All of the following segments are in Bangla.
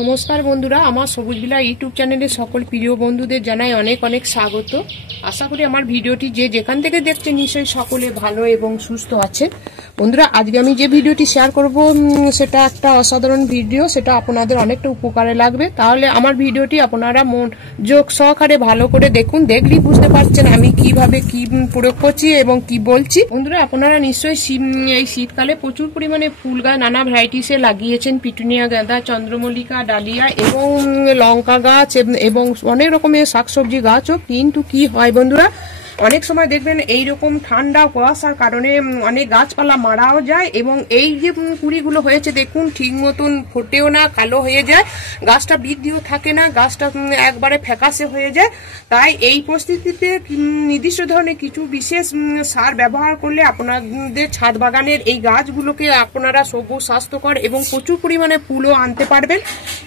নমস্কার বন্ধুরা, আমার সবুজ বিলা ইউটিউব চ্যানেলে সকল প্রিয় বন্ধুদের জানাই অনেক অনেক স্বাগত। আশা করি আমার ভিডিওটি যে যেখান থেকে দেখছেন নিশ্চয়ই সকলে ভালো এবং সুস্থ আছে। বন্ধুরা, আজকে আমি যে ভিডিওটি শেয়ার করব সেটা একটা অসাধারণ ভিডিও, সেটা আপনাদের অনেকটা উপকারে লাগবে। তাহলে আমার ভিডিওটি আপনারা মনোযোগ সহকারে ভালো করে দেখুন, দেখলেই বুঝতে পারছেন আমি কিভাবে কি প্রয়োগ করছি এবং কি বলছি। বন্ধুরা, আপনারা নিশ্চয়ই এই শীতকালে প্রচুর পরিমাণে ফুল গাছ নানা ভ্যারাইটিসে লাগিয়েছেন, পিটুনিয়া, গাঁদা, চন্দ্রমল্লিকা, ডালিয়া এবং লঙ্কা গাছ এবং অনেক রকমের শাকসবজি গাছও। কিন্তু কি হয় বন্ধুরা, অনেক সময় দেখবেন এইরকম ঠান্ডা কুয়াশার কারণে অনেক গাছপালা মারাও যায় এবং এই যে কুড়িগুলো হয়েছে দেখুন ঠিক মতন ফোটেও না, কালো হয়ে যায়, গাছটা বৃদ্ধিও থাকে না, গাছটা একবারে ফ্যাকাশে হয়ে যায়। তাই এই পরিস্থিতিতে নির্দিষ্ট ধরনের কিছু বিশেষ সার ব্যবহার করলে আপনাদের ছাদ বাগানের এই গাছগুলোকে আপনারা সবুজ, স্বাস্থ্যকর এবং প্রচুর পরিমাণে ফুলও আনতে পারবেন।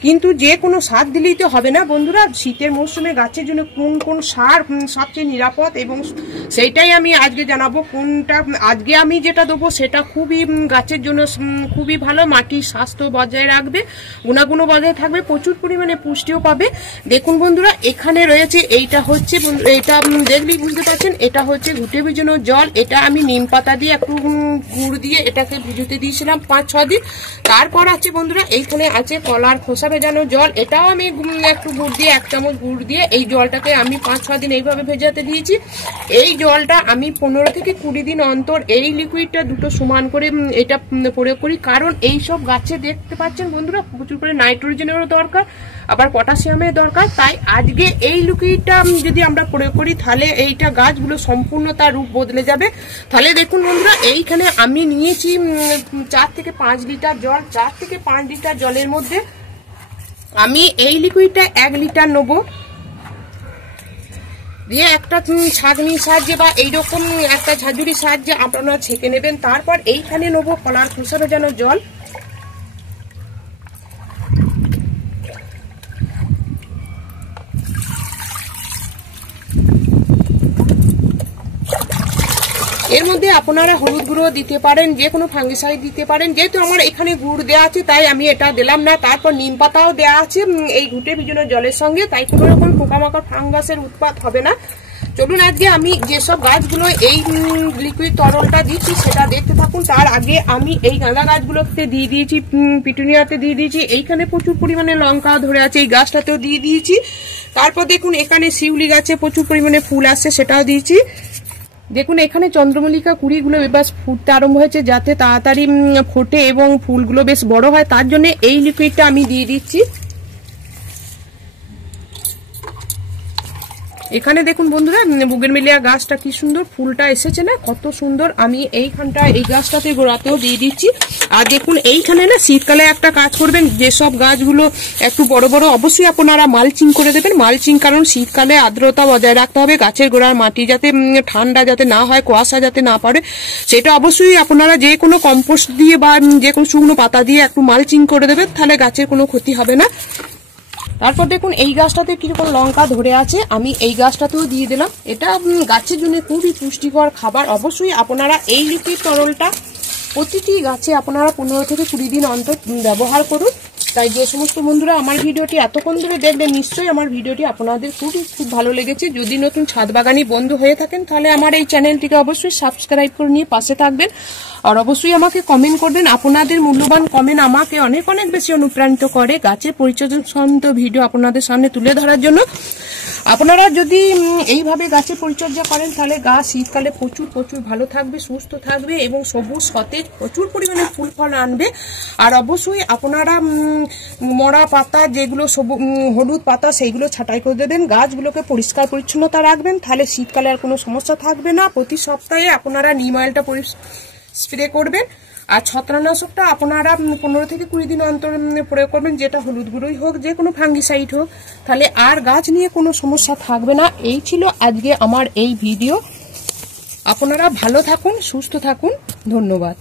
কিন্তু যে কোনো সার দিলেই তো হবে না বন্ধুরা, শীতের মৌসুমে গাছের জন্য কোন কোন সার সবচেয়ে নিরাপদ এবং সেইটাই আমি আজকে জানাবো। কোনটা আজকে আমি যেটা দেবো সেটা খুবই গাছের জন্য খুবই ভালো, মাটির স্বাস্থ্য বজায় রাখবে, গুণাগুণ বজায় থাকবে, প্রচুর পরিমাণে পুষ্টিও পাবে। দেখুন বন্ধুরা, এখানে রয়েছে এইটা হচ্ছে, এটা দেখলেই বুঝতে পারছেন, এটা হচ্ছে ঘুটে ভিজানো জল। এটা আমি নিম পাতা দিয়ে একটু গুড় দিয়ে এটাকে ভিজতে দিয়েছিলাম 5-6 দিন। তারপর আছে বন্ধুরা, এইখানে আছে কলার খোসা ভেজানো জল। এটাও আমি একটু গুড় দিয়ে, 1 চামচ গুড় দিয়ে এই জলটাকে আমি 5-6 দিন এইভাবে ভেজাতে দিয়েছি। এই জলটা আমি 15 থেকে 20 দিন অন্তর এই লিকুইডটা দুটো সমান করে এটা প্রয়োগ করি। কারণ এই সব গাছে দেখতে পাচ্ছেন বন্ধুরা প্রচুর করে নাইট্রোজেনেরও দরকার, আবার পটাশিয়ামের দরকার। তাই আজকে এই লিকুইডটা যদি আমরা প্রয়োগ করি তাহলে এইটা গাছগুলো সম্পূর্ণ তার রূপ বদলে যাবে। তাহলে দেখুন বন্ধুরা, এইখানে আমি নিয়েছি 4 থেকে 5 লিটার জল। 4 থেকে 5 লিটার জলের মধ্যে আমি এই লিকুইডটা 1 লিটার নেবো, দিয়ে একটা ছাঁকনির সাহায্যে বা এইরকম একটা ঝাঁঝুরির সাহায্যে আপনারা ছেঁকে নেবেন। তারপর এইখানে নেবো কলার খোসা ভেজানো জল। এর মধ্যে আপনারা হলুদ গুঁড়ো দিতে পারেন, যে কোনো ফাঙ্গিসাইড দিতে পারেন। যেহেতু আমার এখানে গুড় দেওয়া আছে তাই আমি এটা দিলাম না। তারপর নিম পাতাও দেওয়া আছে এই ঘুটে ভিজানো জলের সঙ্গে, তাই কোনো রকম পোকামাকড় ফাঙ্গাসের উৎপাত হবে না। চলুন আজকে আমি যেসব গাছগুলো এই লিকুইড তরলটা দিচ্ছি সেটা দেখতে থাকুন। তার আগে আমি এই গাঁদা গাছগুলোতে দিয়ে দিয়েছি, পিটুনিয়াতে দিয়ে দিয়েছি, এইখানে প্রচুর পরিমাণে লঙ্কা ধরে আছে, এই গাছটাতেও দিয়ে দিয়েছি। তারপর দেখুন এখানে শিউলি গাছে প্রচুর পরিমাণে ফুল আসছে, সেটাও দিয়েছি। দেখুন এখানে চন্দ্রমল্লিকা কুড়িগুলো এবার ফুটতে আরম্ভ হয়েছে, যাতে তাড়াতাড়ি ফোটে এবং ফুলগুলো বেশ বড় হয়, তার জন্য এই লিকুইডটা আমি দিয়ে দিচ্ছি। এখানে দেখুন বন্ধুরা, বুগেনভেলিয়া গাছটা কি সুন্দর ফুলটা এসেছে না, কত সুন্দর। আমি এইখানটা এই গাছটাতে গোড়াতেও দিয়ে দিচ্ছি। আর দেখুন এইখানে না শীতকালে একটা কাজ করবেন, যেসব গাছগুলো একটু বড় বড় অবশ্যই আপনারা মালচিং করে দেবেন। মালচিং কারণ শীতকালে আর্দ্রতা বজায় রাখতে হবে, গাছের গোড়ার মাটি যাতে ঠান্ডা যাতে না হয়, কুয়াশা যাতে না পড়ে, সেটা অবশ্যই আপনারা যে কোনো কম্পোস্ট দিয়ে বা যে কোনো শুকনো পাতা দিয়ে একটু মালচিং করে দেবেন, তাহলে গাছের কোনো ক্ষতি হবে না। তারপর দেখুন এই গাছটাতে কিরকম লঙ্কা ধরে আছে, আমি এই গাছটাতেও দিয়ে দিলাম। এটা গাছের জন্য খুবই পুষ্টিকর খাবার। অবশ্যই আপনারা এই লিকুইড তরলটা প্রতিটি গাছে আপনারা 15 থেকে 20 দিন অন্তর ব্যবহার করুন। তাই যে সমস্ত বন্ধুরা আমার ভিডিওটি এতক্ষণ ধরে দেখবেন, নিশ্চয়ই আমার ভিডিওটি আপনাদের খুব ভালো লেগেছে। যদি নতুন ছাদ বাগানি বন্ধু হয়ে থাকেন তাহলে আমার এই চ্যানেলটিকে অবশ্যই সাবস্ক্রাইব করে নিয়ে পাশে থাকবেন। আর অবশ্যই আমাকে কমেন্ট করবেন, আপনাদের মূল্যবান কমেন্ট আমাকে অনেক অনেক বেশি অনুপ্রাণিত করে গাছের পরিচর্যা সম্বন্ধ ভিডিও আপনাদের সামনে তুলে ধরার জন্য। আপনারা যদি এইভাবে গাছের পরিচর্যা করেন তাহলে গাছ শীতকালে প্রচুর ভালো থাকবে, সুস্থ থাকবে এবং সবুজ সতেজ প্রচুর পরিমাণে ফুল ফল আনবে। আর অবশ্যই আপনারা মরা পাতা, যেগুলো হলুদ পাতা, সেইগুলো ছাঁটাই করে দেবেন। গাছগুলোকে পরিষ্কার পরিচ্ছন্নতা রাখবেন, তাহলে শীতকালে আর কোনো সমস্যা থাকবে না। প্রতি সপ্তাহে আপনারা নিম অয়েলটা স্প্রে করবেন। আর ছত্রাকনাশকটা আপনারা 15 থেকে 20 দিন অন্তর প্রয়োগ করবেন, যেটা হলুদ গুঁড়োই হোক, যে কোনো ফাঙ্গিসাইড হোক, তাহলে আর গাছ নিয়ে কোনো সমস্যা থাকবে না। এই ছিল আজকে আমার এই ভিডিও। আপনারা ভালো থাকুন, সুস্থ থাকুন, ধন্যবাদ।